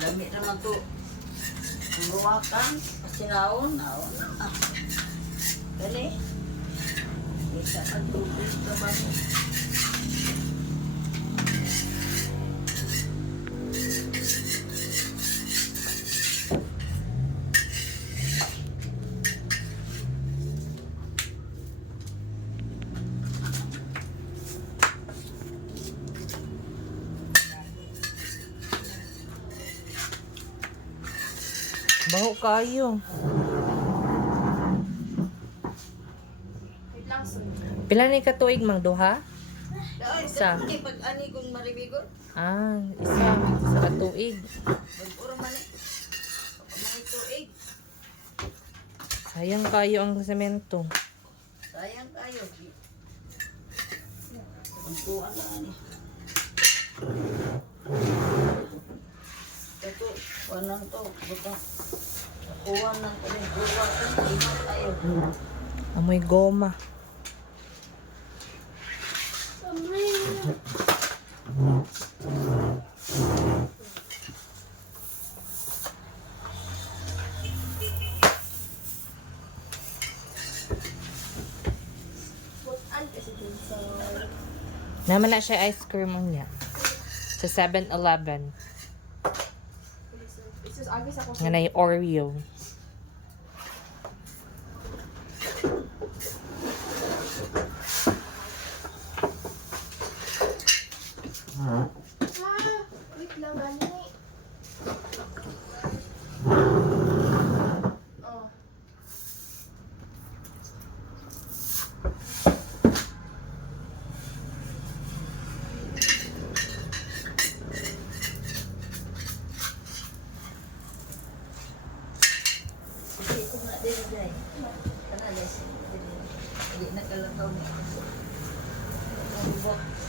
Dami naman to. Ang ruwakan, sinaon, naon na. Dali. Isa ka tubig ka ba? Baho kayo. Wait lang, sir. Pila ni ka tuig mang duha? Isa. Isa. Pag-ani kong maribigot. Ah, isa sa katuig. Pag-uro man eh. Mga tuig. Sayang kayo ang semento. Sayang kayo. Ang kuha na ani. Ito, wanan to. Buta. Kuha na to rin. Kuha ka. Iman tayo. Amoy goma. Butan kasi din sa... Naman na siya ice cream niya. Sa 7-Eleven. Isus agis ako. Nga na yung Oreo. Ah, wait lang, gani. Oh. Sige, kung na din dyan. Kanala siya. Hindi na kalakaw niya. Ang bubok.